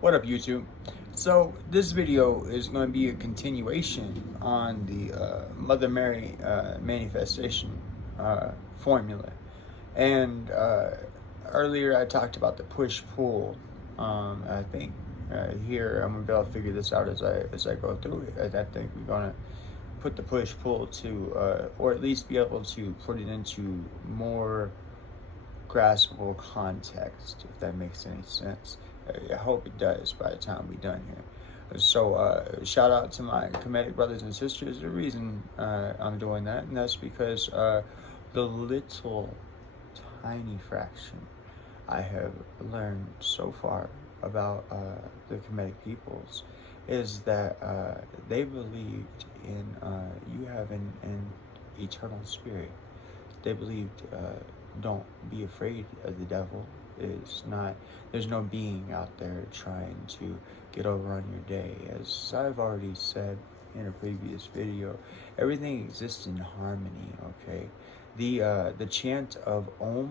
What up, YouTube? So this video is going to be a continuation on the Mother Mary manifestation formula. And earlier I talked about the push-pull. I think here I'm going to be able to figure this out as I go through it. I think we're going to put the push-pull to, or at least be able to put it into more graspable context, if that makes any sense. I hope it does by the time we're done here. So, shout out to my Kemetic brothers and sisters. The reason I'm doing that, and that's because the little tiny fraction I have learned so far about the Kemetic peoples is that they believed in you have an eternal spirit. They believed don't be afraid of the devil. It's not, there's no being out there trying to get over on your day. As I've already said in a previous video, everything exists in harmony, okay? The chant of Om,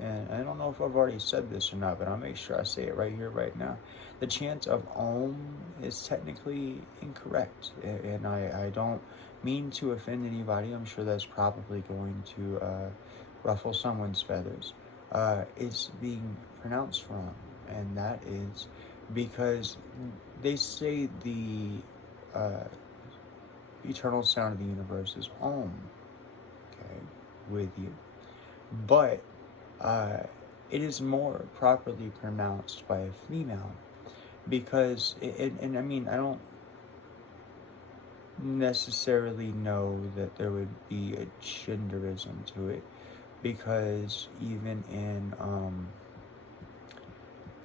and I don't know if I've already said this or not, but I'll make sure I say it right here, right now. The chant of Om is technically incorrect, and I don't mean to offend anybody. I'm sure that's probably going to ruffle someone's feathers. It's being pronounced wrong, and that is because they say the eternal sound of the universe is Om, okay, with you, but it is more properly pronounced by a female because, and I mean, I don't necessarily know that there would be a genderism to it, because even in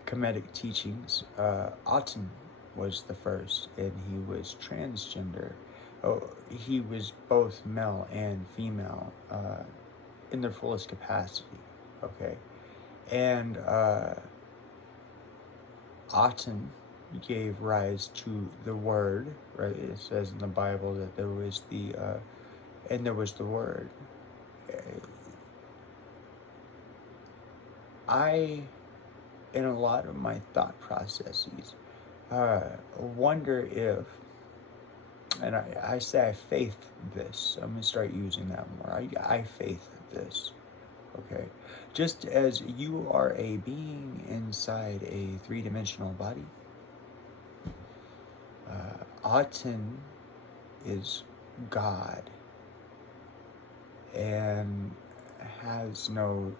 Kemetic teachings, Aten was the first, and he was transgender. Oh, he was both male and female in their fullest capacity, okay? And Aten gave rise to the Word, right? It says in the Bible that there was and there was the Word. I, in a lot of my thought processes, wonder if, and I say I faith this, I'm going to start using that more. I faith this, okay? Just as you are a being inside a three-dimensional body, Aten is God and has no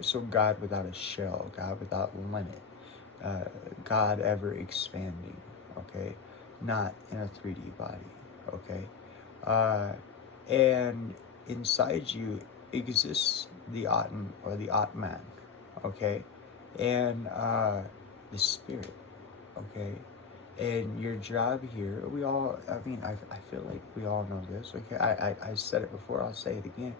so God without a shell, God without limit, God ever expanding, okay, not in a 3D body, okay, and inside you exists the Aten or the Atman, okay, and the spirit, okay. And your job here, we all, I mean, I feel like we all know this, okay? I said it before, I'll say it again.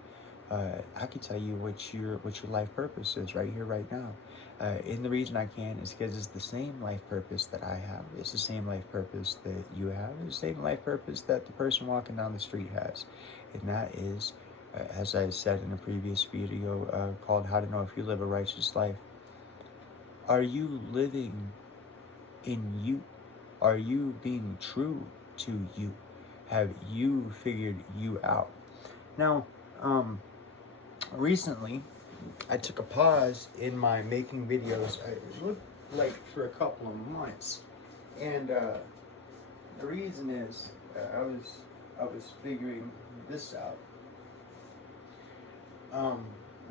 I can tell you what your life purpose is right here, right now. And the reason I can is because it's the same life purpose that I have. It's the same life purpose that you have. It's the same life purpose that the person walking down the street has. And that is, as I said in a previous video called How to Know If You Live a Righteous Life, are you living in you? Are you being true to you? Have you figured you out? Now, recently, I took a pause in my making videos. It looked like for a couple of months, and the reason is I was figuring this out.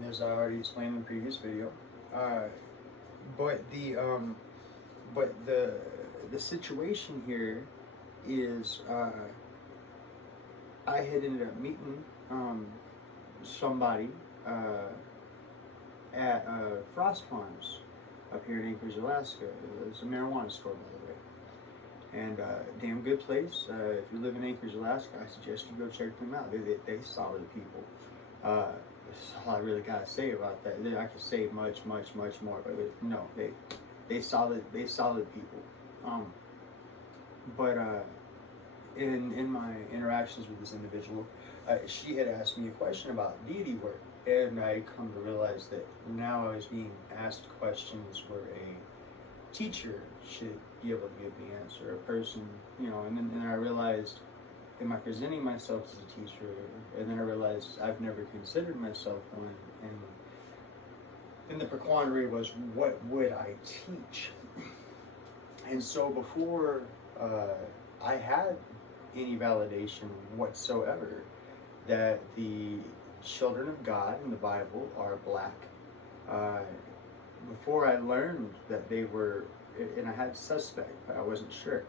As I already explained in the previous video, but the situation here is I had ended up meeting somebody at Frost Farms up here in Anchorage, Alaska. It's a marijuana store, by the way, and damn good place. If you live in Anchorage, Alaska, I suggest you go check them out. They solid people. That's all I really gotta say about that. I could say much more, but no, they solid people. But in my interactions with this individual, she had asked me a question about deity work, and I come to realize that now I was being asked questions where a teacher should be able to give the answer. A person, you know, and then I realized, am I presenting myself as a teacher? And then I realized I've never considered myself one. And the quandary was, what would I teach? And so before I had any validation whatsoever that the children of God in the Bible are black, before I learned that they were, and I had suspect, but I wasn't sure,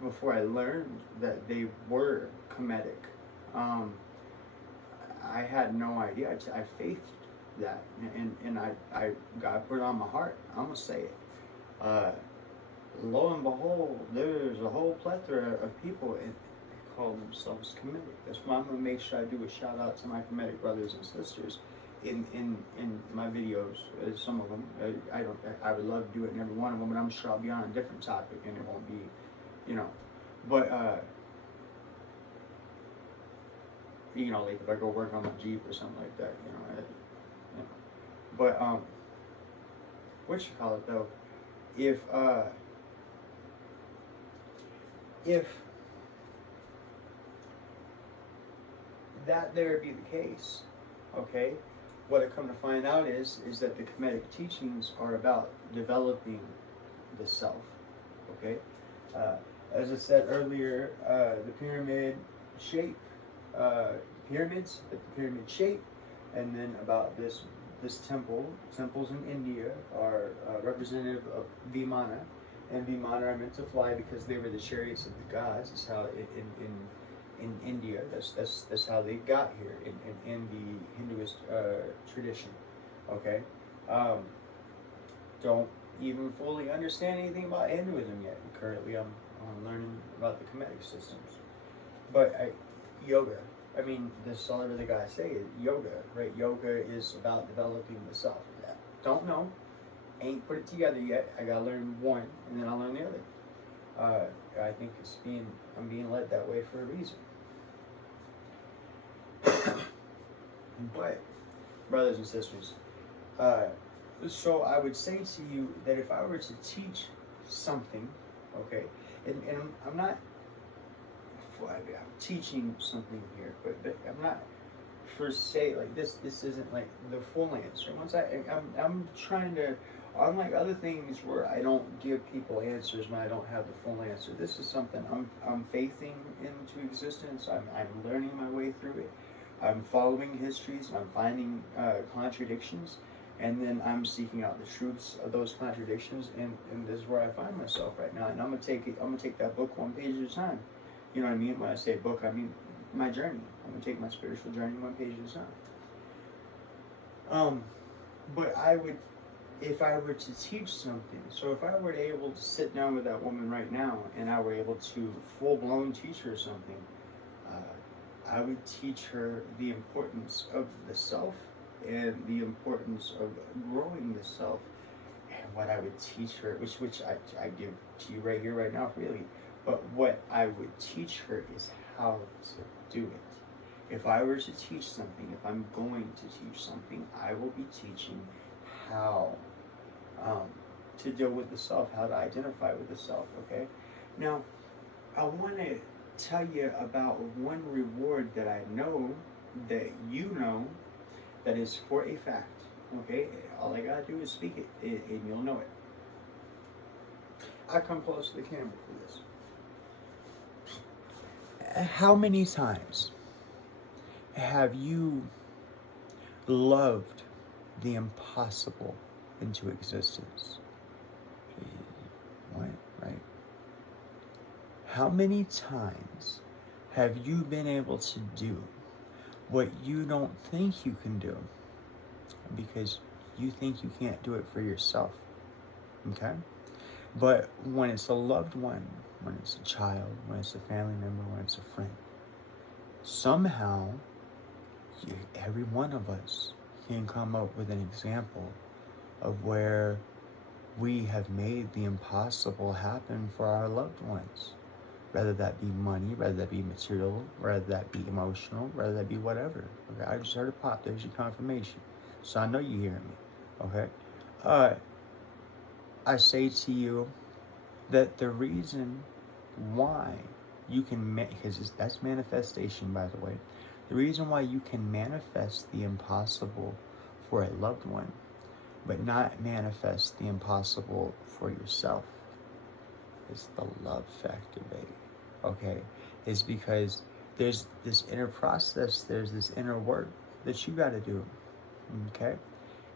before I learned that they were Kemetic, I had no idea. I faithed that, and I God put it on my heart. I'm gonna say it. Lo and behold, there's a whole plethora of people that call themselves Kemetic. That's why I'm gonna make sure I do a shout out to my Kemetic brothers and sisters in my videos. Some of them, I would love to do it in every one of them, but I'm sure I'll be on a different topic and it won't be, you know. But you know, like if I go work on my Jeep or something like that, you know. But what you call it though? If that there be the case, okay, what I come to find out is that the Kemetic teachings are about developing the self, okay? As I said earlier, the pyramid shape, pyramids, the pyramid shape, and then about this temples in India are representative of Vimana, and Vimana are meant to fly because they were the chariots of the gods. That's how in India, that's how they got here in the Hinduist tradition. Okay, don't even fully understand anything about Hinduism yet. Currently, I'm learning about the Kemetic systems, but yoga. I mean, that's all the guys say is yoga, right? Yoga is about developing the self. Don't know, ain't put it together yet. I gotta learn one, and then I'll learn the other. I think I'm being led that way for a reason. But, brothers and sisters, so I would say to you that if I were to teach something, okay, and I'm not. I'm teaching something here, but I'm not per se like this. This isn't like the full answer. I'm trying to, unlike other things where I don't give people answers when I don't have the full answer. This is something I'm faithing into existence. I'm learning my way through it. I'm following histories. I'm finding contradictions, and then I'm seeking out the truths of those contradictions. And this is where I find myself right now. And I'm gonna take that book one page at a time. You know what I mean? When I say book, I mean my journey. I'm gonna take my spiritual journey one page at a time. But I would, if I were to teach something, so if I were able to sit down with that woman right now and I were able to full-blown teach her something, I would teach her the importance of the self and the importance of growing the self. And what I would teach her, which I give to you right here, right now, really. But what I would teach her is how to do it. If I were to teach something, if I'm going to teach something, I will be teaching how to deal with the self, how to identify with the self, okay? Now, I want to tell you about one reward that I know, that you know, that is for a fact, okay? All I got to do is speak it, and you'll know it. I come close to the camera for this. How many times have you loved the impossible into existence? What? Right? How many times have you been able to do what you don't think you can do because you think you can't do it for yourself? Okay? But when it's a loved one, when it's a child, when it's a family member, when it's a friend, somehow every one of us can come up with an example of where we have made the impossible happen for our loved ones. Whether that be money, whether that be material, whether that be emotional, whether that be whatever. Okay, I just heard a pop. There's your confirmation. So I know you hearing me. Okay? I say to you that the reason why you can, because that's manifestation, by the way, the reason why you can manifest the impossible for a loved one, but not manifest the impossible for yourself, is the love factor, baby. Okay? Is because there's this inner process, there's this inner work that you got to do. Okay?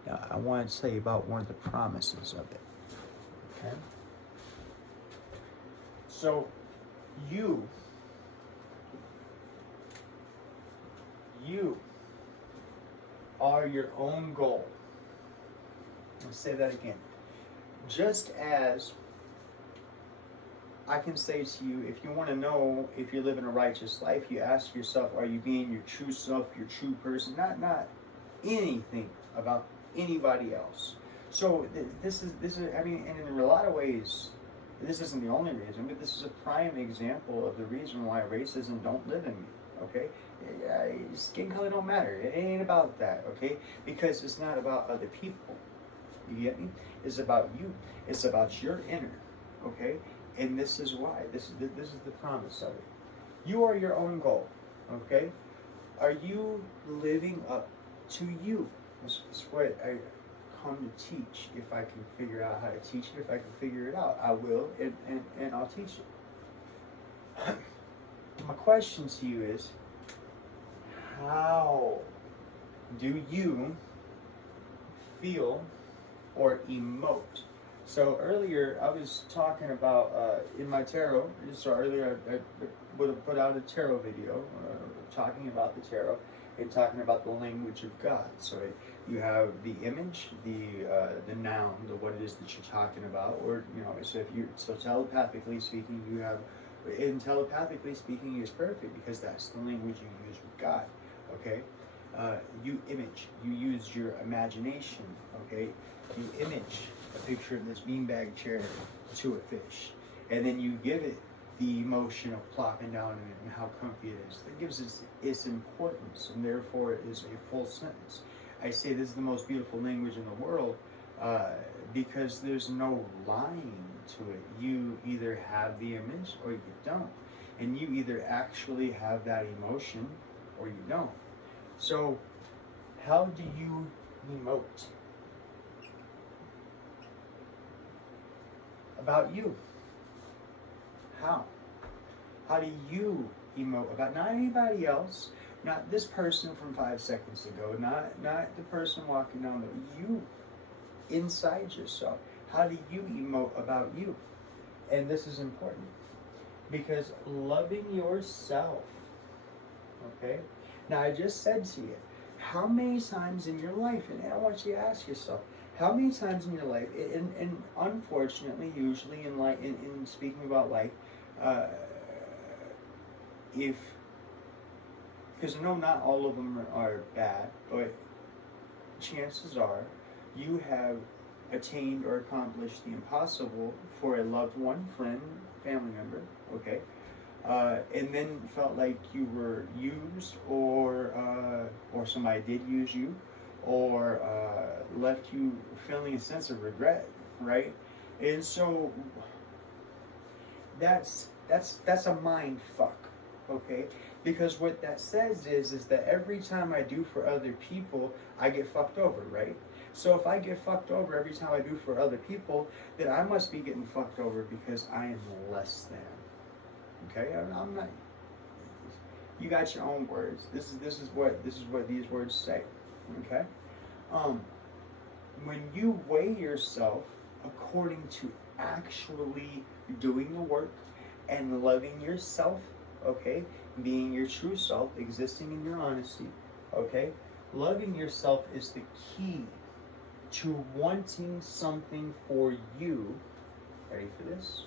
Now, I want to tell you about one of the promises of it. Okay? So, you are your own goal. Let's say that again. Just as I can say to you, if you want to know if you're living a righteous life, you ask yourself, are you being your true self, your true person? Not anything about anybody else. So this is I mean, and in a lot of ways, this isn't the only reason, but this is a prime example of the reason why racism don't live in me. Okay, skin color don't matter. It ain't about that. Okay, because it's not about other people. You get me? It's about you. It's about your inner. Okay, and this is why. This is the promise of it. You are your own goal. Okay, are you living up to you? That's what I come to teach. If I can figure out how to teach it, if I can figure it out, I will, and I'll teach it. My question to you is, how do you feel or emote? So earlier I was talking about in my tarot. So earlier I would have put out a tarot video talking about the tarot and talking about the language of God. So you have the image, the noun, what it is that you're talking about, or so telepathically speaking, you have. And telepathically speaking is perfect because that's the language you use with God. Okay, you image, you use your imagination. Okay, you image a picture of this beanbag chair to a fish, and then you give it the emotion of plopping down in it and how comfy it is. That gives it its importance, and therefore it is a full sentence. I say this is the most beautiful language in the world because there's no lying to it. You either have the image or you don't, and you either actually have that emotion or you don't. So how do you emote about you? How do you emote about not anybody else, not this person from 5 seconds ago, not the person walking down the, you inside yourself? How do you emote about you? And this is important because loving yourself, okay? Now I just said to you, how many times in your life, and I want you to ask yourself, how many times in your life, and unfortunately, usually in speaking about life, because I know not all of them are bad, but chances are you have attained or accomplished the impossible for a loved one, friend, family member, okay, and then felt like you were used, or somebody did use you, or left you feeling a sense of regret, right? And so that's a mind fuck, okay? Because what that says is that every time I do for other people, I get fucked over, right? So if I get fucked over every time I do for other people, then I must be getting fucked over because I am less than. Okay, I'm not. You got your own words. This is what these words say. Okay, when you weigh yourself according to actually doing the work and loving yourself, okay, being your true self, existing in your honesty, okay, loving yourself is the key to wanting something for you, ready for this,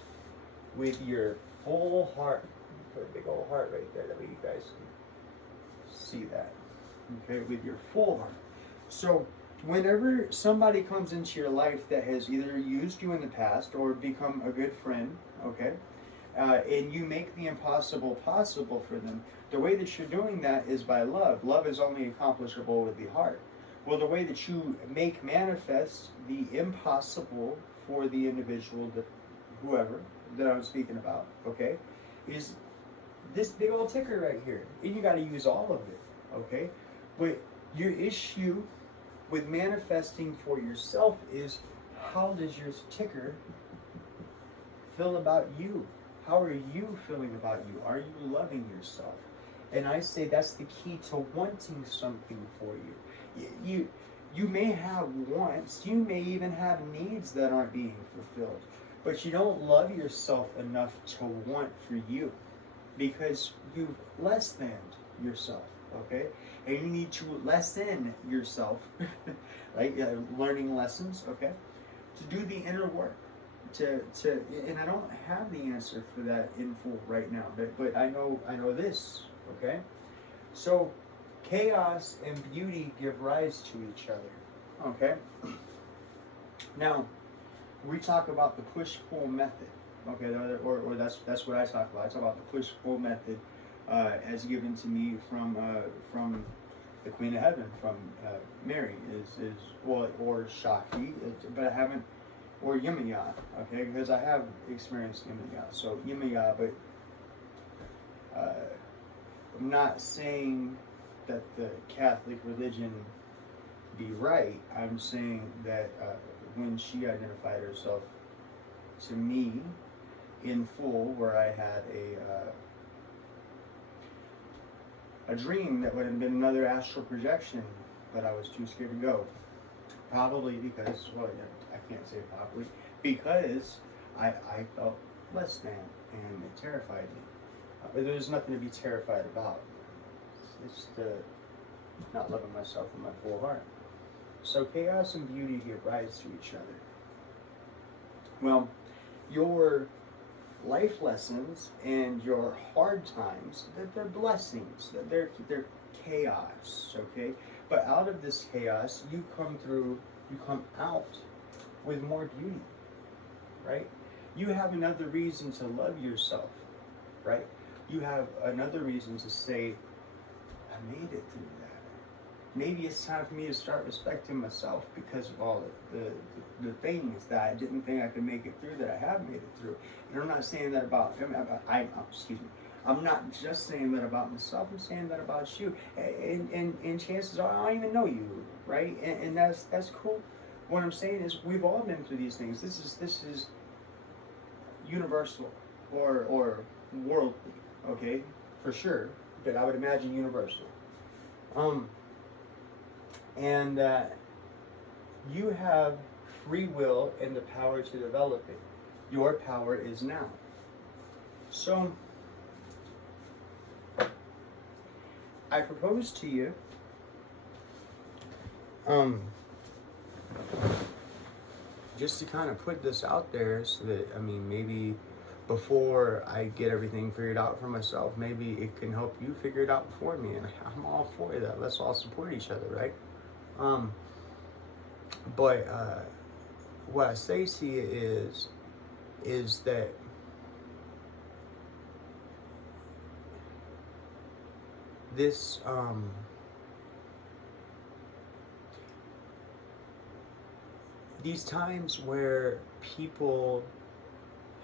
with your full heart. Put a big old heart right there, that way you guys can see that, okay, with your full heart. So whenever somebody comes into your life that has either used you in the past or become a good friend, okay, and you make the impossible possible for them, the way that you're doing that is by love. Love is only accomplishable with the heart. Well, the way that you make manifest the impossible for the individual, that whoever that I'm speaking about, okay, is this big old ticker right here. And you got to use all of it, okay? But your issue with manifesting for yourself is, how does your ticker feel about you? How are you feeling about you? Are you loving yourself? And I say that's the key to wanting something for you. You may have wants, you may even have needs that aren't being fulfilled, but you don't love yourself enough to want for you, because you've less than yourself, okay? And you need to lessen yourself, right? Learning lessons, okay? To do the inner work. And I don't have the answer for that in full right now, but I know this, okay? So chaos and beauty give rise to each other, okay? Now, we talk about the push-pull method, okay? Or that's what I talk about. I talk about the push-pull method as given to me from the Queen of Heaven, from Mary, or Shakti, but I haven't. Or Yemaya, okay, because I have experienced Yemaya. So Yemaya, but I'm not saying that the Catholic religion be right. I'm saying that when she identified herself to me in full, where I had a dream that would have been another astral projection, but I was too scared to go. Probably because, well, I can't say probably, because I felt less than, and it terrified me. But there's nothing to be terrified about. It's the not loving myself with my full heart. So chaos and beauty give rise to each other. Well, your life lessons and your hard times, they're blessings. They're chaos, okay? But out of this chaos, you come out with more beauty, right? You have another reason to love yourself, right? You have another reason to say, I made it through that. Maybe it's time for me to start respecting myself because of all the things that I didn't think I could make it through, that I have made it through. And I'm not saying that about I'm not just saying that about myself, I'm saying that about you. And chances are I don't even know you, right? And that's cool. What I'm saying is we've all been through these things. This is universal or worldly, okay? For sure. But I would imagine universal. And you have free will and the power to develop it. Your power is now. So I propose to you, just to kind of put this out there so that, I mean, maybe before I get everything figured out for myself, maybe it can help you figure it out for me, and I'm all for that. Let's all support each other, right? But what I say to you is that this these times where people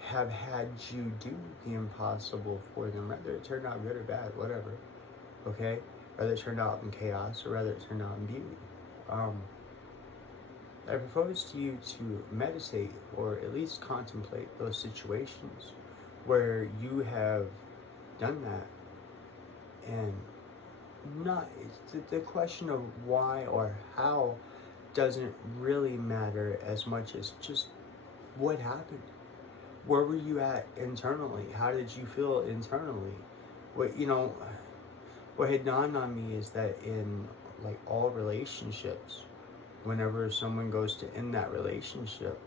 have had you do the impossible for them, whether it turned out good or bad, whatever, okay? Whether it turned out in chaos or whether it turned out in beauty. I propose to you to meditate or at least contemplate those situations where you have done that, and not the question of why or how doesn't really matter as much as just what happened. Where were you at internally? How did you feel internally? What had dawned on me is that in like all relationships, whenever someone goes to end that relationship,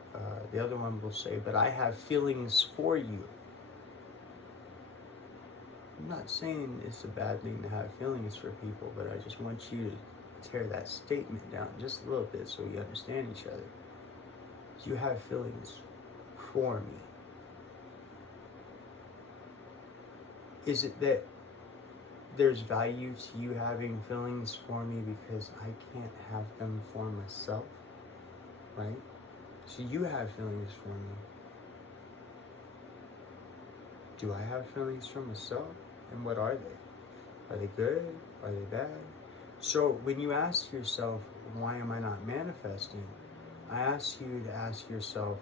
the other one will say, but I have feelings for you. I'm not saying it's a bad thing to have feelings for people, but I just want you to tear that statement down just a little bit so we understand each other. You have feelings for me. Is it that there's value to you having feelings for me because I can't have them for myself, right? So you have feelings for me. Do I have feelings for myself? And what are they? Are they good? Are they bad? So when you ask yourself, why am I not manifesting? I ask you to ask yourself,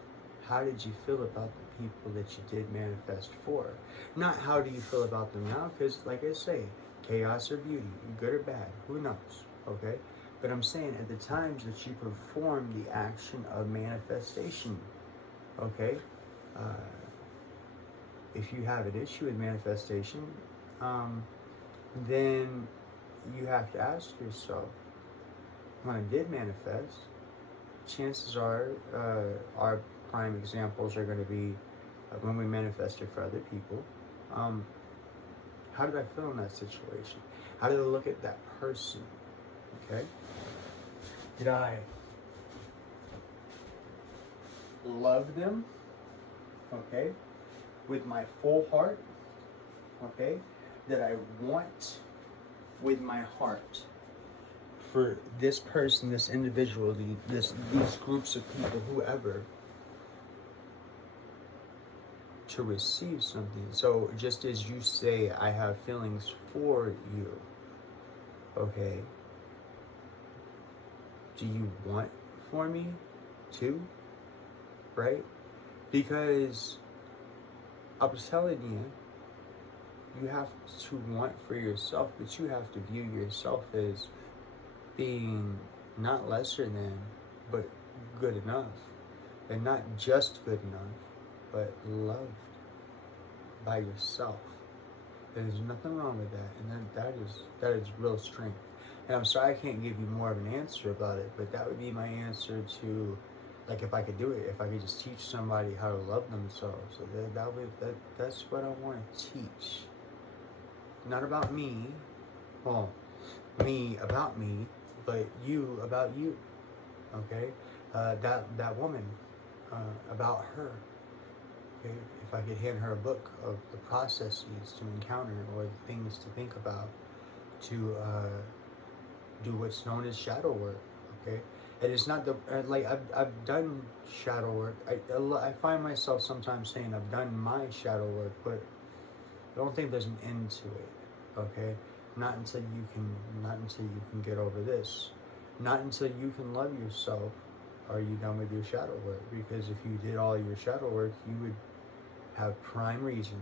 how did you feel about the people that you did manifest for? Not how do you feel about them now, because like I say, chaos or beauty, good or bad, who knows, okay? But I'm saying at the times that you perform the action of manifestation, okay? If you have an issue with manifestation, then you have to ask yourself, when I did manifest, chances are our prime examples are going to be when we manifested for other people. How did I feel in that situation? How did I look at that person? Okay? Did I love them? Okay? With my full heart? Okay? That I want with my heart for this person, this individual, these groups of people, whoever, to receive something. So just as you say, I have feelings for you, okay, do you want for me too? Right? Because I'm telling you, you have to want for yourself, but you have to view yourself as being not lesser than, but good enough. And not just good enough, but loved by yourself. There's nothing wrong with that, and that is real strength. And I'm sorry I can't give you more of an answer about it, but that would be my answer to, like, if I could do it, if I could just teach somebody how to love themselves. So that's what I want to teach. Not about me, well, me about me, but you about you. Okay, that woman, about her. Okay, if I could hand her a book of the processes to encounter or the things to think about, to do what's known as shadow work. Okay, and it's not the like I've done shadow work. I find myself sometimes saying I've done my shadow work, but I don't think there's an end to it. Okay, not until you can get over this. Not until you can love yourself are you done with your shadow work. Because if you did all your shadow work, you would have prime reason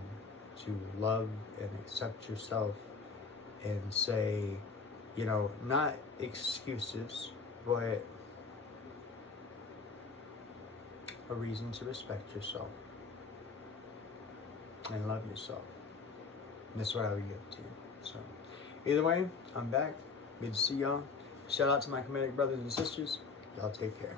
to love and accept yourself and say, you know, not excuses, but a reason to respect yourself and love yourself. And that's what I would give to you. So, either way, I'm back. Good to see y'all. Shout out to my comedic brothers and sisters. Y'all take care.